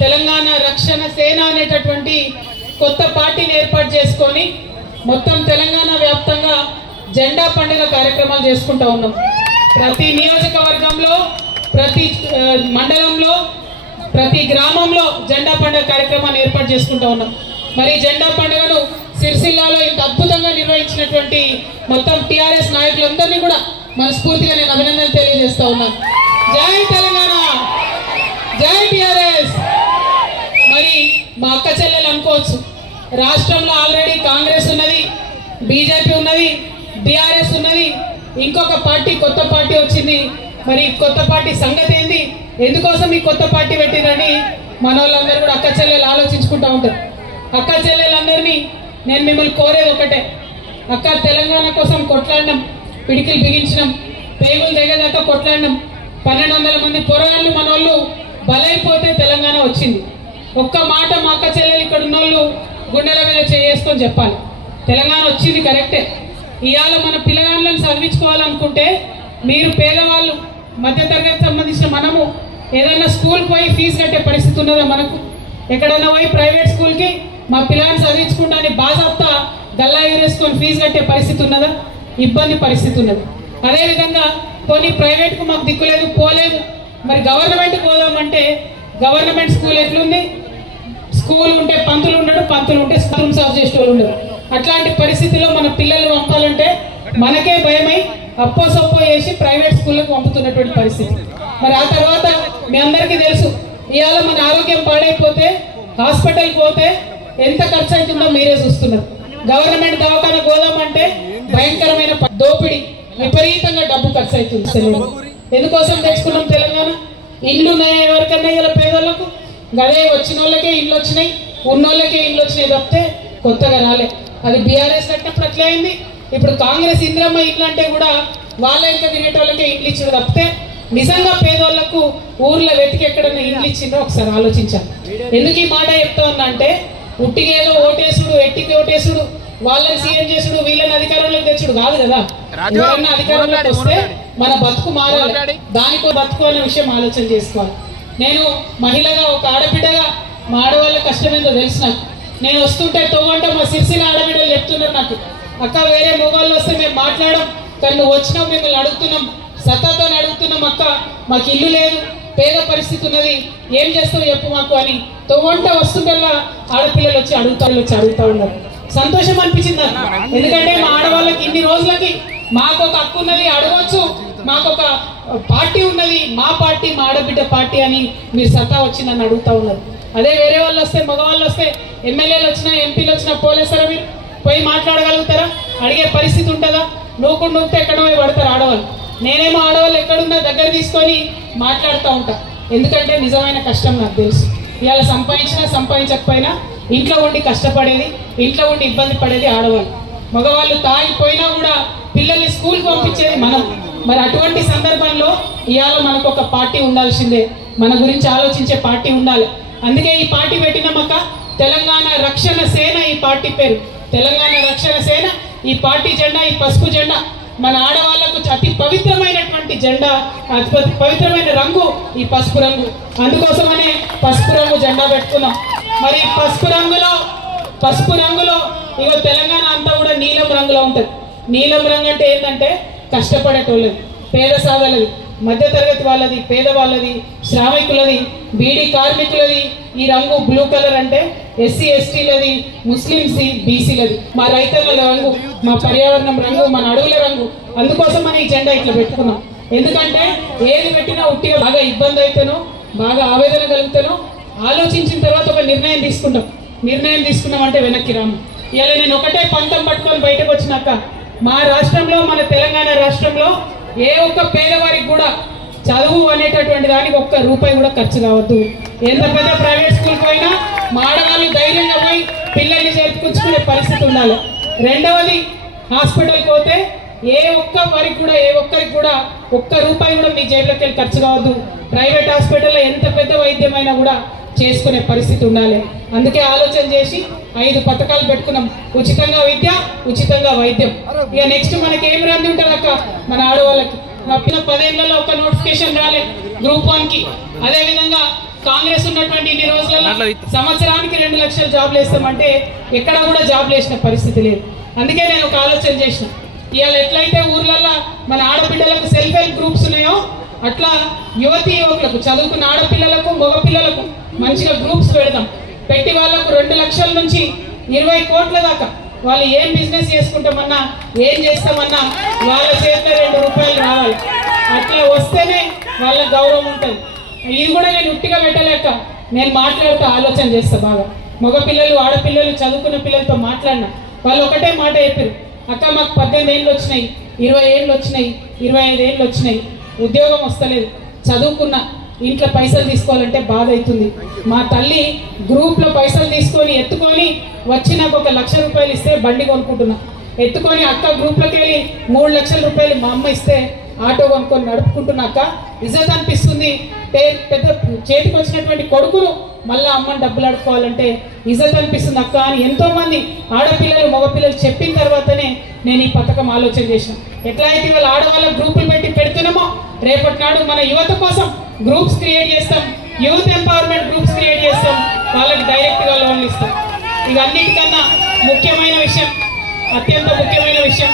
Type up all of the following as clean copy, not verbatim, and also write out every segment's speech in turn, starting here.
తెలంగాణ రక్షణ సేన అనేటటువంటి కొత్త పార్టీని ఏర్పాటు చేసుకొని మొత్తం తెలంగాణ వ్యాప్తంగా జెండా పండుగ కార్యక్రమాలు చేసుకుంటూ ఉన్నాం. ప్రతి నియోజకవర్గంలో, ప్రతి మండలంలో, ప్రతి గ్రామంలో జెండా పండుగ కార్యక్రమాన్ని ఏర్పాటు చేసుకుంటూ ఉన్నాం. మరి జెండా పండుగను సిరిసిల్లాలో ఇంత అద్భుతంగా నిర్వహించినటువంటి మొత్తం టీఆర్ఎస్ నాయకులందరినీ కూడా మనస్ఫూర్తిగా నేను అభినందనలు తెలియజేస్తా ఉన్నాను. జై తెలంగాణ, జై టీఆర్ఎస్. మరి మా అక్క చెల్లెలు అనుకోవచ్చు, రాష్ట్రంలో ఆల్రెడీ కాంగ్రెస్ ఉన్నది, బీజేపీ ఉన్నది, టీఆర్ఎస్ ఉన్నది, ఇంకొక పార్టీ కొత్త పార్టీ వచ్చింది. మరి కొత్త పార్టీ సంగతి ఏంది, ఎందుకోసం ఈ కొత్త పార్టీ పెట్టిందని మన వాళ్ళందరూ కూడా అక్క చెల్లెలు ఆలోచించుకుంటూ ఉంటారు. అక్క చెల్లెలందరినీ నేను మిమ్మల్ని కోరేది ఒకటే, అక్క తెలంగాణ కోసం కొట్లాడినాం, పిడికిలు బిగించినాం, పేగులు దగ్గరదాకా కొట్లాడినాం. 1200 మంది పోరాళ్ళు మన వాళ్ళు బలైపోతే తెలంగాణ వచ్చింది. ఒక్క మాట మా అక్క చెల్లెలు ఇక్కడ ఉన్న వాళ్ళు గుండెల మీద చేసుకొని చెప్పాలి, తెలంగాణ వచ్చింది కరెక్టే. ఇవాళ మన పిల్లగాళ్ళని చదివించుకోవాలనుకుంటే మీరు పేదవాళ్ళు, మధ్యతరగతి సంబంధించిన మనము ఏదైనా స్కూల్ పోయి ఫీజు కట్టే పరిస్థితి ఉన్నదా? మనకు ఎక్కడన్నా పోయి ప్రైవేట్ స్కూల్కి మా పిల్లల్ని చదివించుకుంటాని బాజాప్తా గల్లా ఎగరేసుకొని ఫీజు కట్టే పరిస్థితి ఉన్నదా? ఇబ్బంది పరిస్థితి ఉన్నది. అదేవిధంగా కొన్ని ప్రైవేట్కు మాకు దిక్కులేదు, పోలేదు. మరి గవర్నమెంట్కి పోదామంటే గవర్నమెంట్ స్కూల్ ఎట్లుంది? స్కూల్ ఉంటే పంతులు ఉండడు, పంతులు ఉంటే రూమ్ సర్వ్ చేసే వాళ్ళు ఉండరు. అట్లాంటి పరిస్థితుల్లో మన పిల్లల్ని పంపాలంటే మనకే భయమై అప్పో సొప్పో చేసి ప్రైవేట్ స్కూళ్ళకు పంపుతున్నటువంటి పరిస్థితి. మరి ఆ తర్వాత మీ అందరికీ తెలుసు, ఇవాళ మన ఆరోగ్యం పాడైపోతే హాస్పిటల్కి పోతే ఎంత ఖర్చు అవుతుందో మీరే చూస్తున్నారు. గవర్నమెంట్ దవాఖాన గోదామంటే భయంకరమైన దోపిడీ, విపరీతంగా డబ్బు ఖర్చు అవుతుంది. ఎందుకోసం తెచ్చుకున్నాం తెలంగాణ? ఇండ్లు ఉన్నాయా ఎవరికన్నా ఇలా పేదోళ్ళకు? గదే వచ్చిన వాళ్ళకే ఇండ్లు వచ్చినాయి, ఉన్నోళ్ళకే ఇండ్లు వచ్చినాయి తప్పితే కొత్తగా రాలే. అది బీఆర్ఎస్ కట్టినప్పుడు అట్లే అయింది. ఇప్పుడు కాంగ్రెస్ ఇందిరమ్మ ఇండ్లు అంటే కూడా వాళ్ళ ఎంత తినేటోళ్ళకే ఇండ్లు ఇచ్చారు తప్పితే నిజంగా పేదోళ్లకు ఊర్లో వెతికి ఎక్కడన్నా ఇండ్లు ఇచ్చిందో ఒకసారి ఆలోచించాలి. ఎందుకు ఈ మాట చెప్తా ఉన్నా అంటే, ఉట్టిగేదో ఓటేసుడు, ఎట్టికి ఓటేసుడు, వాళ్ళని సీఎం చేసుడు, వీళ్ళని అధికారంలోకి తెచ్చుడు కాదు కదా. ఎవరన్నా అధికారంలోకి వస్తే మన బతుకు మారాలి, దానికో బతుకు అనే విషయం ఆలోచన చేసుకోవాలి. నేను మహిళగా, ఒక ఆడబిడ్డగా మా ఆడవాళ్ళ కష్టం ఏందో తెలుసు నాకు. నేను వస్తుంటే తోగంట మా సిరిసిల్ల ఆడబిడ్డలు చెప్తున్నారు నాకు, అక్క వేరే మొగాళ్ళు వస్తే మేము మాట్లాడడం, కానీ నువ్వు వచ్చినావు మిమ్మల్ని అడుగుతున్నాం, సతతని అడుగుతున్నాం, అక్క మాకు ఇల్లు లేదు, పేద పరిస్థితి ఉన్నది, ఏం చేస్తావు చెప్పు మాకు అని తోగంట వస్తుంటల్లా ఆడపిల్లలు వచ్చి అడుగుతా ఉన్నారు. సంతోషం అనిపించింది నాకు. ఎందుకంటే మా ఆడవాళ్ళకి ఇన్ని రోజులకి మాకు ఒక హక్కు ఉన్నది, అడగొచ్చు, మాకు ఒక పార్టీ ఉన్నది, మా పార్టీ, మా ఆడబిడ్డ పార్టీ అని మీరు సత్తా వచ్చి నన్ను అడుగుతా ఉన్నారు. అదే వేరే వాళ్ళు వస్తే, మగవాళ్ళు వస్తే, ఎమ్మెల్యేలు వచ్చినా, ఎంపీలు వచ్చినా పోలేస్తారా? మీరు పోయి మాట్లాడగలుగుతారా? అడిగే పరిస్థితి ఉంటుందా? నూకుతే ఎక్కడ పోయి పడతారు ఆడవాళ్ళు. నేనేమో ఆడవాళ్ళు ఎక్కడున్నా దగ్గర తీసుకొని మాట్లాడుతూ ఉంటా, ఎందుకంటే నిజమైన కష్టం నాకు తెలుసు. ఇవాళ సంపాదించినా సంపాదించకపోయినా ఇంట్లో ఉండి కష్టపడేది, ఇంట్లో ఉండి ఇబ్బంది పడేది ఆడవాళ్ళు. మగవాళ్ళు తాగిపోయినా కూడా పిల్లల్ని స్కూల్కి పంపించేది మనం. మరి అటువంటి సందర్భంలో ఇవాళ మనకు ఒక పార్టీ ఉండాల్సిందే, మన గురించి ఆలోచించే పార్టీ ఉండాలి. అందుకే ఈ పార్టీ పెట్టినామక్క, తెలంగాణ రక్షణ సేన. ఈ పార్టీ పేరు తెలంగాణ రక్షణ సేన. ఈ పార్టీ జెండా, ఈ పసుపు జెండా మన ఆడవాళ్లకు అతి పవిత్రమైనటువంటి జెండా, అతి పవిత్రమైన రంగు ఈ పసుపు రంగు. అందుకోసమనే పసుపు రంగు జెండా పెట్టుకున్నాం. మరి పసుపు రంగులో ఇగో తెలంగాణ అంతా కూడా నీలం రంగులో ఉంటుంది. నీలం రంగు అంటే ఏంటంటే కష్టపడేటోళ్ళది, పేద సాధలది, మధ్యతరగతి వాళ్ళది, పేదవాళ్ళది, శ్రామికులది, బీడీ కార్మికులది. ఈ రంగు బ్లూ కలర్ అంటే ఎస్సీ ఎస్టీలది, ముస్లింస్, బీసీలది. మా రైతుల రంగు, మా పర్యావరణం రంగు, మన అడవుల రంగు. అందుకోసం మనం ఈ జెండా ఇట్లా పెట్టుకున్నాం. ఎందుకంటే ఏది పెట్టినా ఉట్టిగా బాగా ఇబ్బంది అయితేనో, బాగా ఆవేదన కలుగుతానో ఆలోచించిన తర్వాత ఒక నిర్ణయం తీసుకుంటాం. నిర్ణయం తీసుకున్నామంటే వెనక్కి రాము. ఇలా నేను ఒకటే పంతం పట్టుకొని బయటకు వచ్చినాక, మా రాష్ట్రంలో, మన తెలంగాణ రాష్ట్రంలో ఏ ఒక్క పేదవారికి కూడా చదువు అనేటటువంటి దానికి ఒక్క రూపాయి కూడా ఖర్చు కావద్దు. ఎంత పెద్ద ప్రైవేట్ స్కూల్కి పోయినా మా ఆడవాళ్ళు ధైర్యంగా పోయి పిల్లల్ని చేర్పించుకునే పరిస్థితి ఉండాలి. రెండవది, హాస్పిటల్కి పోతే ఏ ఒక్కరికి కూడా ఒక్క రూపాయి కూడా మీ జేబులోకి వెళ్ళి ఖర్చు కావద్దు. ప్రైవేట్ హాస్పిటల్లో ఎంత పెద్ద వైద్యమైనా కూడా చేసుకునే పరిస్థితి ఉండాలి. అందుకే ఆలోచన చేసి 5 పథకాలు పెట్టుకున్నాం. ఉచితంగా విద్య, ఉచితంగా వైద్యం. ఇక నెక్స్ట్ మనకి ఏం రంది ఉంటుంది అక్క, మన ఆడవాళ్ళకి 10 ఏళ్లలో ఒక నోటిఫికేషన్ రాలే గ్రూప్ 1కి. అదేవిధంగా కాంగ్రెస్ ఉన్నటువంటి ఇన్ని రోజులలో సంవత్సరానికి 2 లక్షల జాబ్లు వేస్తామంటే ఎక్కడ కూడా జాబ్లు వేసిన పరిస్థితి లేదు. అందుకే నేను ఒక ఆలోచన చేసిన, ఇవాళ ఎట్లయితే ఊర్లలో మన ఆడబిడ్డలకు సెల్ఫ్ హెల్ప్ గ్రూప్స్ ఉన్నాయో అట్లా యువతీ యువకులకు చదువుకున్న ఆడపిల్లలకు మగపిల్లలకు మంచిగా గ్రూప్స్ పెడదాం. పెట్టి వాళ్ళకు 2 లక్షల నుంచి 20 కోట్ల దాకా వాళ్ళు ఏం బిజినెస్ చేసుకుంటామన్నా ఏం చేస్తామన్నా వాళ్ళ చేతిలో 2 రూపాయలు రావాలి. అట్లా వస్తేనే వాళ్ళ గౌరవం ఉంటుంది. ఇది కూడా నేను ఉట్టిగా పెట్టలేక నేను మాట్లాడుతూ ఆలోచన చేస్తా. బాగా మగపిల్లలు ఆడపిల్లలు చదువుకున్న పిల్లలతో మాట్లాడినా వాళ్ళు ఒకటే మాట చెప్పారు, అక్క మాకు 18 ఏళ్ళు వచ్చినాయి, 20 ఏళ్ళు వచ్చినాయి, 25 ఏళ్ళు వచ్చినాయి, ఉద్యోగం వస్తలేదు, చదువుకున్న ఇంట్లో పైసలు తీసుకోవాలంటే బాధ అవుతుంది. మా తల్లి గ్రూప్లో పైసలు తీసుకొని ఎత్తుకొని వచ్చి నాకు 1 లక్ష రూపాయలు ఇస్తే బండి కొనుక్కుంటున్నా, ఎత్తుకొని అక్క గ్రూప్లోకి వెళ్ళి 3 లక్షల రూపాయలు మా అమ్మ ఇస్తే ఆటో కొనుక్కొని నడుపుకుంటున్నాక ఇజ్జత్ అనిపిస్తుంది. పెద్ద చేతికి వచ్చినటువంటి కొడుకును మళ్ళీ అమ్మని డబ్బులు అడుకోవాలంటే ఇజ్జత్ అనిపిస్తుంది అక్క అని ఎంతోమంది ఆడపిల్లలు మగపిల్లలు చెప్పిన తర్వాతనే నేను ఈ పథకం ఆలోచన చేసిన. ఎట్లా అయితే వాళ్ళ ఆడవాళ్ళ గ్రూపులు పెట్టి పెడుతున్నామో రేపటి నాడు మన యువత కోసం గ్రూప్స్ క్రియేట్ చేస్తాం, యూత్ ఎంపవర్మెంట్ గ్రూప్స్ క్రియేట్ చేస్తాం, వాళ్ళకి డైరెక్ట్గా లోన్లు ఇస్తాం. ఇక అన్నిటికన్నా ముఖ్యమైన విషయం, అత్యంత ముఖ్యమైన విషయం,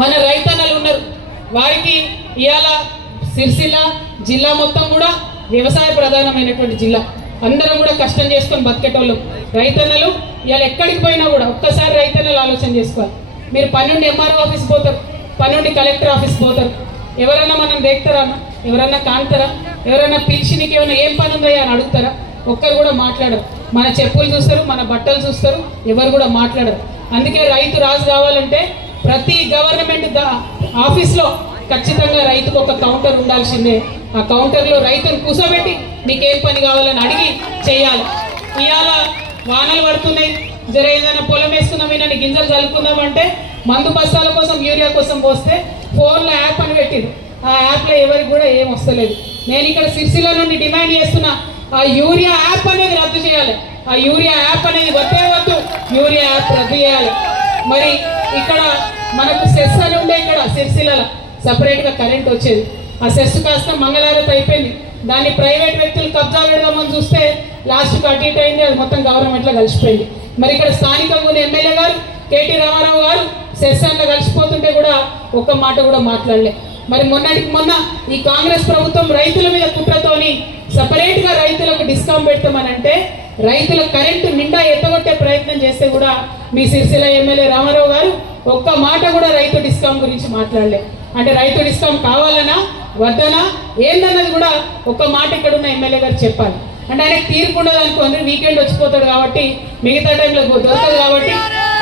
మన రైతన్నలు ఉన్నారు. వారికి ఇవాళ సిరిసిల్ల జిల్లా మొత్తం కూడా వ్యవసాయ ప్రధానమైనటువంటి జిల్లా. అందరం కూడా కష్టం చేసుకొని బతికేటోళ్ళు రైతన్నలు. ఇవాళ ఎక్కడికి పోయినా కూడా ఒక్కసారి రైతన్నలు ఆలోచన చేసుకోవాలి. మీరు పని నుండి ఎంఆర్ఓ ఆఫీస్ పోతారు, పని నుండి కలెక్టర్ ఆఫీస్ పోతారు, ఎవరన్నా మనం దేక్తారా, ఎవరన్నా కాంతారా, ఎవరన్నా పిలిచి నీకు ఏమైనా ఏం పని ఉందా అని అడుగుతారా? ఒక్కరు కూడా మాట్లాడరు. మన చెప్పులు చూస్తారు, మన బట్టలు చూస్తారు, ఎవరు కూడా మాట్లాడరు. అందుకే రైతు రాజు కావాలంటే ప్రతి గవర్నమెంట్ ఆఫీస్లో ఖచ్చితంగా రైతుకు ఒక కౌంటర్ ఉండాల్సిందే. ఆ కౌంటర్లో రైతును కూర్చోబెట్టి నీకేం పని కావాలని అడిగి చేయాలి. ఇవాళ వానలు పడుతున్నాయి, జర ఏదైనా పొలం వేసుకుందాం, నన్ను గింజలు చల్లుకుందామంటే మందు బస్తాల కోసం యూరియా కోసం పోస్తే ఫోన్లో యాప్ అని పెట్టింది. ఆ యాప్లో ఎవరికి కూడా ఏం వస్తలేదు. నేను ఇక్కడ సిరిసిల్ల నుండి డిమాండ్ చేస్తున్నా, ఆ యూరియా యాప్ అనేది రద్దు చేయాలి. ఆ యూరియా యాప్ అనేది వద్దు, యూరియా యాప్ రద్దు చేయాలి. మరి ఇక్కడ మనకు సెస్ అని ఉండే, ఇక్కడ సిరిసిల్లలో సపరేట్గా కరెంట్ వచ్చేది. ఆ సెస్ కాస్త మంగళారతి అయిపోయింది. దాన్ని ప్రైవేట్ వ్యక్తులు కబ్జా పెడదామని చూస్తే లాస్ట్కి అటు ఇటు అయింది, అది మొత్తం గవర్నమెంట్లో కలిసిపోయింది. మరి ఇక్కడ స్థానికంగా ఉన్న ఎమ్మెల్యే గారు కేటీ రామారావు గారు సెస్ అంతా కలిసిపోతుంటే కూడా ఒక్క మాట కూడా మాట్లాడలే. మరి మొన్నటికి మొన్న ఈ కాంగ్రెస్ ప్రభుత్వం రైతుల మీద కుట్రతోని సపరేట్గా రైతులకు డిస్కౌంట్ పెడతామనంటే రైతుల కరెంటు నిండా ఎత్తగొట్టే ప్రయత్నం చేస్తే కూడా మీ సిరిసిల్ల ఎమ్మెల్యే రామారావు గారు ఒక్క మాట కూడా రైతు డిస్కౌంట్ గురించి మాట్లాడలే. అంటే రైతు డిస్కౌంట్ కావాలనా వద్దనా ఏందన్నది కూడా ఒక్క మాట ఇక్కడ ఉన్న ఎమ్మెల్యే గారు చెప్పాలి. అంటే ఆయనకు తీరిక ఉండదు అనుకోండి, వీకెండ్ వచ్చిపోతాడు కాబట్టి మిగతా టైంలో దొరకదు కాబట్టి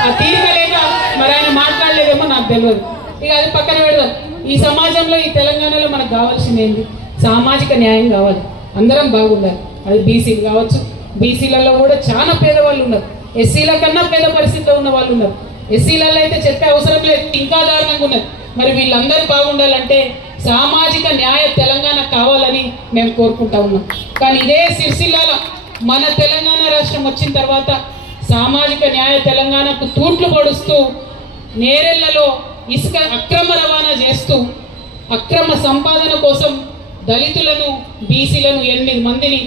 ఆ తీరిక లేక మరి ఆయన మాట్లాడలేదేమో నాకు తెలియదు. ఇక అది పక్కన పెడదాం. ఈ సమాజంలో ఈ తెలంగాణలో మనకు కావాల్సింది ఏంటి? సామాజిక న్యాయం కావాలి, అందరం బాగుండాలి. అది బీసీలు కావచ్చు, బీసీలలో కూడా చాలా పేదవాళ్ళు ఉన్నారు, ఎస్సీల కన్నా పేద పరిస్థితిలో ఉన్న వాళ్ళు ఉన్నారు. ఎస్సీలలో అయితే చెప్పే అవసరం లేదు, ఇంకా దారుణంగా ఉన్నది. మరి వీళ్ళందరూ బాగుండాలంటే సామాజిక న్యాయ తెలంగాణ కావాలని మేము కోరుకుంటా ఉన్నాం. కానీ ఇదే సిరిసిల్లాలో మన తెలంగాణ రాష్ట్రం వచ్చిన తర్వాత సామాజిక న్యాయ తెలంగాణకు తూట్లు పొడుస్తూ నేరెళ్లలో ఇసుక అక్రమ రవాణా చేస్తూ అక్రమ సంపాదన కోసం దళితులను బీసీలను 8 మందిని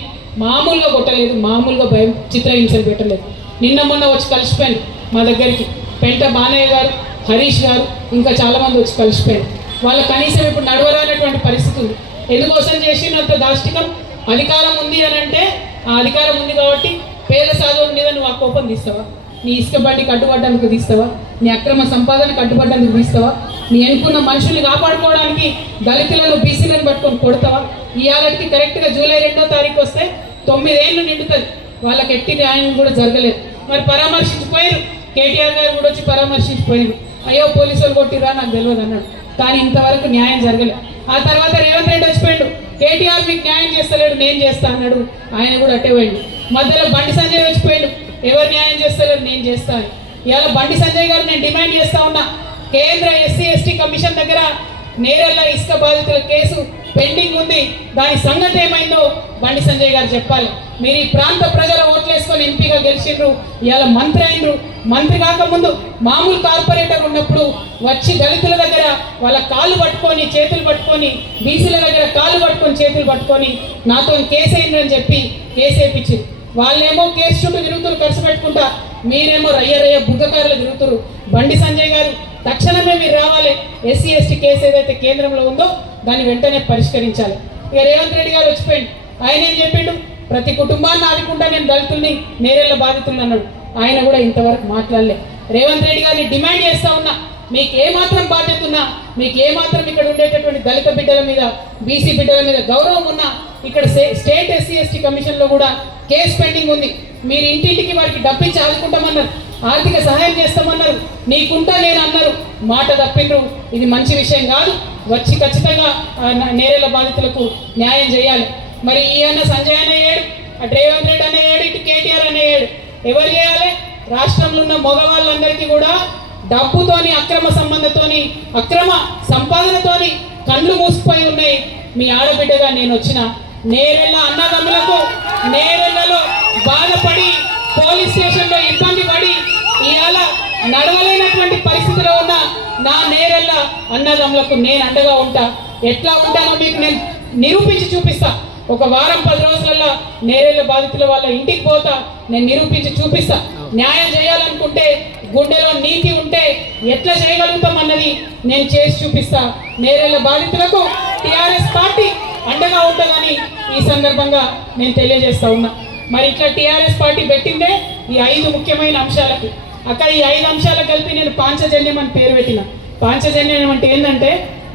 మామూలుగా కొట్టలేదు, మామూలుగా భయం చిత్రహింసలు పెట్టలేదు. నిన్న మొన్న వచ్చి కలిసిపోయాను మా దగ్గరికి పెంట బానయ్య గారు, హరీష్ గారు, ఇంకా చాలామంది వచ్చి కలిసిపోయారు. వాళ్ళ కనీసం ఇప్పుడు నడవరానటువంటి పరిస్థితి ఉంది. ఎందుకోసం చేసినంత దాష్టికం? అధికారం ఉంది అని అంటే ఆ అధికారం ఉంది కాబట్టి పేద సాధువుల మీద నువ్వు ఆ కోపం తీస్తావా? నీ ఇసుక బండి కట్టుబడ్డానికి తీస్తావా? నీ అక్రమ సంపాదన కట్టుబడ్డానికి తీస్తావా? నీ ఎన్నుకున్న మనుషుల్ని కాపాడుకోవడానికి దళితులను బీసీలను పట్టుకొని కొడతావా? ఈ ఏడాదికి కరెక్ట్గా జూలై 2వ తారీఖు వస్తే 9 ఏళ్ళు నిండుతుంది. వాళ్ళకి ఎట్టి న్యాయం కూడా జరగలేదు. మరి పరామర్శించిపోయారు, కేటీఆర్ గారు కూడా వచ్చి పరామర్శించిపోయారు. అయ్యో పోలీసులు కొట్టిరా నాకు తెలియదు అన్నాడు, కానీ ఇంతవరకు న్యాయం జరగలేదు. ఆ తర్వాత రేవంత్ రెడ్డి వచ్చిపోయాడు, కేటీఆర్ మీకు న్యాయం చేస్తలేడు నేను చేస్తా అన్నాడు, ఆయన కూడా అట్టే పోయాడు. మధ్యలో బండి సంజయ్ వచ్చిపోయాడు, ఎవరు న్యాయం చేస్తలేరు నేను చేస్తాను. ఇవాళ బండి సంజయ్ గారు నేను డిమాండ్ చేస్తా ఉన్నా, కేంద్ర ఎస్సీ ఎస్టీ కమిషన్ దగ్గర నేరెళ్ళ ఇసుక బాధితుల కేసు పెండింగ్ ఉంది. దాని సంగతి ఏమైందో బండి సంజయ్ గారు చెప్పాలి. మీరు ఈ ప్రాంత ప్రజల ఓట్లేసుకొని ఎంపీగా గెలిచిండ్రు, ఇవాళ మంత్రి అయినరు. మంత్రి కాకముందు మామూలు కార్పొరేటర్ ఉన్నప్పుడు వచ్చి దళితుల దగ్గర వాళ్ళ కాళ్ళు పట్టుకొని చేతులు పట్టుకొని, బీసీల దగ్గర కాళ్ళు పట్టుకొని చేతులు పట్టుకొని నాతో కేసు అయింది అని చెప్పి కేసు వేయించి, వాళ్ళేమో కేసు చుట్టూ తిరుగుతురు ఖర్చు పెట్టుకుంటా, మీరేమో రయ్య బుగ్గకారులు తిరుగుతురు. బండి సంజయ్ గారు తక్షణమే మీరు రావాలి. ఎస్సీ ఎస్టీ కేసు ఏదైతే కేంద్రంలో ఉందో దాన్ని వెంటనే పరిష్కరించాలి. ఇక రేవంత్ రెడ్డి గారు వచ్చిపోయింది. ఆయన ఏం చెప్పిండు, ప్రతి కుటుంబాన్ని ఆదుకుంటా నేను దళితుల్ని నేరేళ్ల బాధితుల్ని అన్నాడు. ఆయన కూడా ఇంతవరకు మాట్లాడలే. రేవంత్ రెడ్డి గారిని డిమాండ్ చేస్తా ఉన్నా, మీకు ఏమాత్రం బాధ్యత ఉన్నా, మీకు ఏమాత్రం ఇక్కడ ఉండేటటువంటి దళిత బిడ్డల మీద బీసీ బిడ్డల మీద గౌరవం ఉన్నా, ఇక్కడ స్టేట్ ఎస్సీ ఎస్టీ కమిషన్లో కూడా కేసు పెండింగ్ ఉంది. మీరు ఇంటింటికి వారికి డబ్బించి ఆదుకుంటామన్నారు, ఆర్థిక సహాయం చేస్తామన్నారు, నీకుంటా నేను అన్నారు, మాట తప్పిండ్రు. ఇది మంచి విషయం కాదు. వచ్చి ఖచ్చితంగా నేరేళ్ల బాధితులకు న్యాయం చేయాలి. మరి ఈ అన్న సంజయ్ అనే ఏడు, అటు రేవంత్ రెడ్డి అనే ఏడు, ఇటు కేటీఆర్ అనే ఏడు, ఎవరు చేయాలి? రాష్ట్రంలో ఉన్న మగవాళ్ళందరికీ కూడా డబ్బుతోని, అక్రమ సంబంధంతోని, అక్రమ సంపాదనతోని కళ్ళు మూసిపోయి ఉన్నాయి. మీ ఆడబిడ్డగా నేను వచ్చిన నేరెళ్ళ అన్నదమ్ములకు నేరెళ్లలో బాధపడి పోలీస్ స్టేషన్లో ఇబ్బంది పడి ఇవాళ నడవలేనటువంటి పరిస్థితిలో ఉన్న నా నేరెళ్ళ అన్నదమ్ములకు నేను అండగా ఉంటా. ఎట్లా ఉంటానో మీకు నేను నిరూపించి చూపిస్తా. ఒక వారం 10 రోజులలో నేరేళ్ల బాధితుల వాళ్ళ ఇంటికి పోతా, నేను నిరూపించి చూపిస్తా. న్యాయం చేయాలనుకుంటే, గుండెలో నీతి ఉంటే ఎట్లా చేయగలుగుతాం అన్నది నేను చేసి చూపిస్తా. నేరేళ్ల బాధితులకు టీఆర్ఎస్ పార్టీ అండగా ఉంటుందని ఈ సందర్భంగా నేను తెలియజేస్తా ఉన్నా. మరి ఇట్లా టీఆర్ఎస్ పార్టీ పెట్టిందే ఈ 5 ముఖ్యమైన అంశాలకు. అక్కడ ఈ 5 అంశాలకు కలిపి నేను పాంచజన్యం అని పేరు పెట్టిన. పాంచజన్యం అంటే ఏంటంటే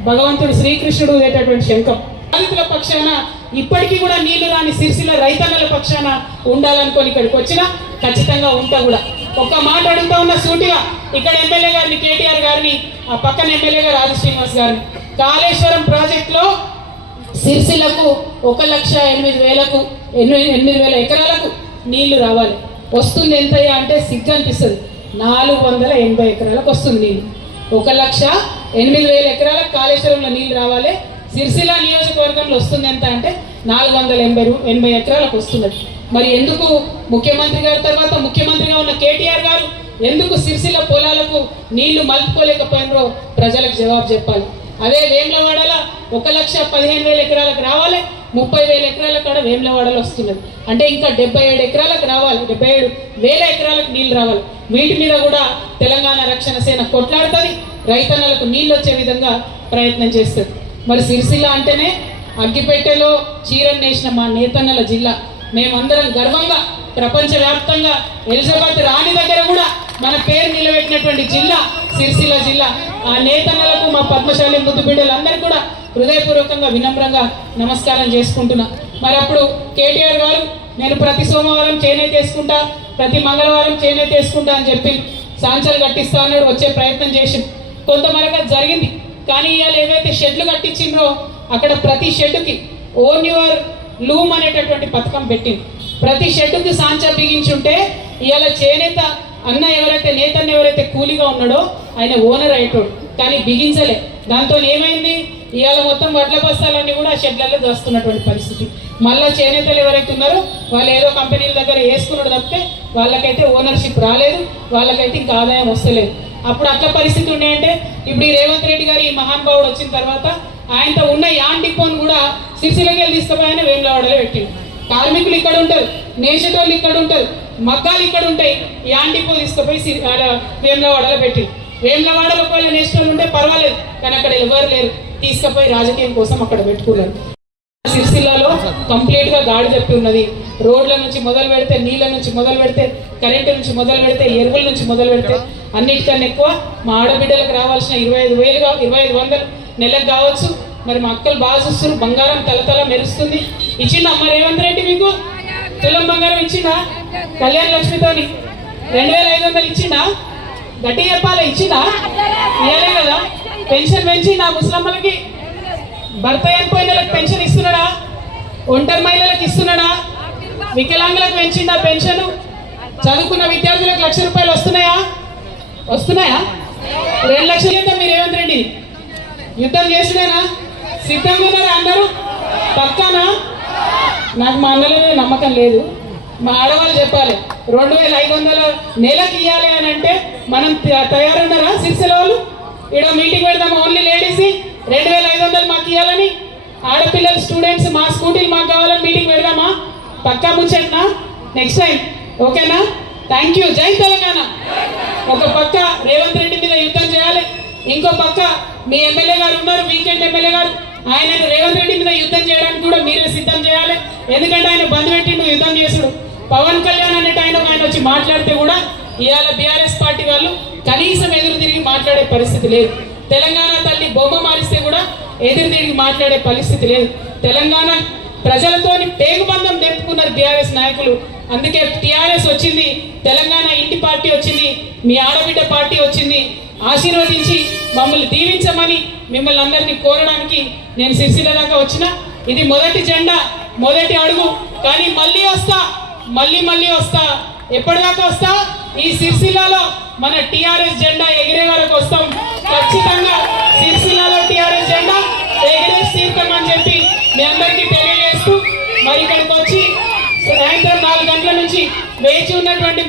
భగవంతుడు శ్రీకృష్ణుడు వేటటువంటి శంఖం. బాధితుల పక్షాన ఇప్పటికీ కూడా నీళ్లు రాని సిరిసిల్ల రైతన్నల పక్షాన ఉండాలనుకొని ఇక్కడికి వచ్చినా ఖచ్చితంగా ఉంటా కూడా. ఒక్క మాట అడుగుతా ఉన్న సూటిగా, ఇక్కడ ఎమ్మెల్యే గారిని కేటీఆర్ గారిని, ఆ పక్కన ఎమ్మెల్యే గారు ఆది శ్రీనివాస్ గారిని, కాళేశ్వరం ప్రాజెక్టులో సిరిసిల్లకు 1,08,000 ఎకరాలకు నీళ్లు రావాలి. వస్తుంది ఎంతయ్యా అంటే సిగ్గు అనిపిస్తుంది. 480 ఎకరాలకు వస్తుంది నీళ్ళు. 1,08,000 ఎకరాలకు కాళేశ్వరంలో నీళ్లు రావాలి. సిరిసిల్ల నియోజకవర్గంలో వస్తుంది ఎంత అంటే 480 ఎకరాలకు వస్తున్నది. మరి ఎందుకు ముఖ్యమంత్రి గారి తర్వాత ముఖ్యమంత్రిగా ఉన్న కేటీఆర్ గారు ఎందుకు సిరిసిల్ల పొలాలకు నీళ్లు మలుపుకోలేకపోయినరో ప్రజలకు జవాబు చెప్పాలి. అదే వేములవాడలో 1,15,000 ఎకరాలకు రావాలి, 30,000 ఎకరాల కాడ వేములవాడలో వస్తున్నది. అంటే ఇంకా 77 ఎకరాలకు రావాలి, 77,000 ఎకరాలకు నీళ్లు రావాలి. వీటి మీద కూడా తెలంగాణ రక్షణ సేన కొట్లాడుతుంది, రైతన్నలకు నీళ్ళు వచ్చే విధంగా ప్రయత్నం చేస్తుంది. మరి సిరిసిల్ల అంటేనే అగ్గిపెట్టెలో చీరను నేసిన మా నేతన్నల జిల్లా. మేమందరం గర్వంగా ప్రపంచవ్యాప్తంగా ఎలిజబెత్ రాణి దగ్గర కూడా మన పేరు నిలబెట్టినటువంటి జిల్లా సిరిసిల్ల జిల్లా. ఆ నేతన్నలకు, మా పద్మశాలి ముద్దు బిడ్డలందరికీ కూడా హృదయపూర్వకంగా వినమ్రంగా నమస్కారం చేసుకుంటున్నా. మరి అప్పుడు కేటీఆర్ గారు నేను ప్రతి సోమవారం చేనేత వేసుకుంటా, ప్రతి మంగళవారం చేనేత వేసుకుంటా అని చెప్పి సాంచలు కట్టిస్తా అన్నాడు. వచ్చే ప్రయత్నం చేసి కొంతమేరకు జరిగింది. కానీ ఇవాళ ఏవైతే షెడ్లు కట్టించిండ్రో అక్కడ ప్రతి షెడ్డుకి ఓన్ యువర్ లూమ్ అనేటటువంటి పథకం పెట్టింది. ప్రతి షెడ్డుకి సాంచా బిగించుంటే ఇవాళ చేనేత అన్న ఎవరైతే నేతన్న ఎవరైతే కూలీగా ఉన్నాడో ఆయన ఓనర్ అయ్యేటోడు, కానీ బిగించలే. దాంతో ఏమైంది, ఇవాళ మొత్తం వడ్ల బస్తాలన్నీ కూడా షెడ్లలో దోస్తున్నటువంటి పరిస్థితి. మళ్ళీ చేనేతలు ఎవరైతే ఉన్నారో వాళ్ళు ఏదో కంపెనీల దగ్గర వేసుకున్నాడు తప్పితే వాళ్ళకైతే ఓనర్షిప్ రాలేదు, వాళ్ళకైతే ఇంకా ఆదాయం వస్తలేదు. అప్పుడు అట్లా పరిస్థితి ఉన్నాయంటే ఇప్పుడు ఈ రేవంత్ రెడ్డి గారు ఈ మహానుభావుడు వచ్చిన తర్వాత ఆయనతో ఉన్న యాన్ డిపోను కూడా సిరిసిల్లకి వెళ్ళి తీసుకుపోయిన వేములవాడలో పెట్టిండు. కార్మికులు ఇక్కడ ఉంటారు, నేషటోళ్ళు ఇక్కడ ఉంటారు, మగ్గాలు ఇక్కడ ఉంటాయి. యాన్ డిపో తీసుకుపోయి వేములవాడలో పెట్టిండు. వేములవాడలో ఒకవేళ నేషటోళ్ళు ఉంటే పర్వాలేదు, కానీ అక్కడ ఎవరు లేరు, తీసుకుపోయి రాజకీయం కోసం అక్కడ పెట్టుకున్నారు. సిరిసిల్లలో కంప్లీట్ గా గాడి తప్పి ఉన్నది. రోడ్ల నుంచి మొదలు పెడితే, నీళ్ళ నుంచి మొదలు పెడితే, కరెంటు నుంచి మొదలు పెడితే, ఎరువుల నుంచి మొదలు పెడితే అన్నిటికన్నా ఎక్కువ మా ఆడబిడ్డలకు రావాల్సిన 25,000 నెలకు కావచ్చు. మరి మా అక్కలు బాగా చూస్తారు, బంగారం తలతల మెరుస్తుంది. ఇచ్చిందా అమ్మ రేవంత్ రెడ్డి మీకు తులం బంగారం ఇచ్చిందా? కళ్యాణ లక్ష్మితోని 2,500 ఇచ్చిందా? గట్టి చెప్పాలి, ఇచ్చిందా? ఇవ్వలే కదా. పెన్షన్ పెంచి నా ముసలమ్మలకి భర్త చనిపోయిన వాళ్ళకి పెన్షన్ ఇస్తున్నాడా? ఒంటరి మహిళలకు ఇస్తున్నాడా? వికలాంగులకు పెంచిండా పెన్షన్? చదువుకున్న విద్యార్థులకు 1,00,000 రూపాయలు వస్తున్నాయా? 2 లక్షలు ఎంత? మీరు రేవంత్ రెడ్డి యుద్ధం చేసుడేనా? సిద్ధంగా ఉన్నారా అందరూ? పక్కానా? నాకు మా అన్నలనే నమ్మకం లేదు. మా ఆడవాళ్ళు చెప్పాలి 2500 నెలకి ఇవ్వాలి అని అంటే మనం తయారున్నారా? సిరిసిల్ల వాళ్ళు ఇక్కడ మీటింగ్ పెడదాం, ఓన్లీ లేడీస్ 2500 మాకు ఇవ్వాలని, ఆడపిల్లలు స్టూడెంట్స్ మా స్కూటీలు మాకు కావాలని మీటింగ్ పెడదామా? పక్కా ముచ్చట్నా? నెక్స్ట్ టైం ఓకేనా? Thank you. జై తెలంగాణ. ఒక పక్క రేవంత్ రెడ్డి మీద యుద్ధం చేయాలి, ఇంకో పక్క మీ ఎమ్మెల్యే గారు ఉన్నారు, వీకెండ్ ఎమ్మెల్యే గారు, ఆయన రేవంత్ రెడ్డి మీద యుద్ధం చేయడానికి కూడా మీరే సిద్ధం చేయాలి. ఎందుకంటే ఆయన బంద్ పెట్టిండు యుద్ధం చేసుడు. పవన్ కళ్యాణ్ అనేట ఆయన వచ్చి మాట్లాడితే కూడా ఇవాళ బీఆర్ఎస్ పార్టీ వాళ్ళు కనీసం ఎదురు తిరిగి మాట్లాడే పరిస్థితి లేదు. తెలంగాణ తల్లి బొమ్మ మారిస్తే కూడా ఎదురు తిరిగి మాట్లాడే పరిస్థితి లేదు. తెలంగాణ ప్రజలతోని పేగుబంధం తెప్పుకున్నారు బీఆర్ఎస్ నాయకులు. అందుకే టీఆర్ఎస్ వచ్చింది, తెలంగాణ ఇంటి పార్టీ వచ్చింది, మీ ఆడబిడ్డ పార్టీ వచ్చింది. ఆశీర్వదించి మమ్మల్ని దీవించమని మిమ్మల్ని అందరినీ కోరడానికి నేను సిరిసిల్ల దాకా వచ్చిన. ఇది మొదటి జెండా, మొదటి అడుగు. కానీ మళ్ళీ వస్తా, మళ్ళీ వస్తా. ఎప్పటిదాకా వస్తా? ఈ సిరిసిల్లలో మన టీఆర్ఎస్ జెండా ఎగిరే వరకు వస్తాం. ఖచ్చితంగా సిరిసిల్లలో టీఆర్ఎస్ జెండా ఎగిరేసి తీరుతామని చెప్పి మీ అందరికీ తెలియజేస్తూ మరి ఇక్కడికి వచ్చి సాయంత్రం 4 గంటల నుంచి వేచి ఉన్నటువంటి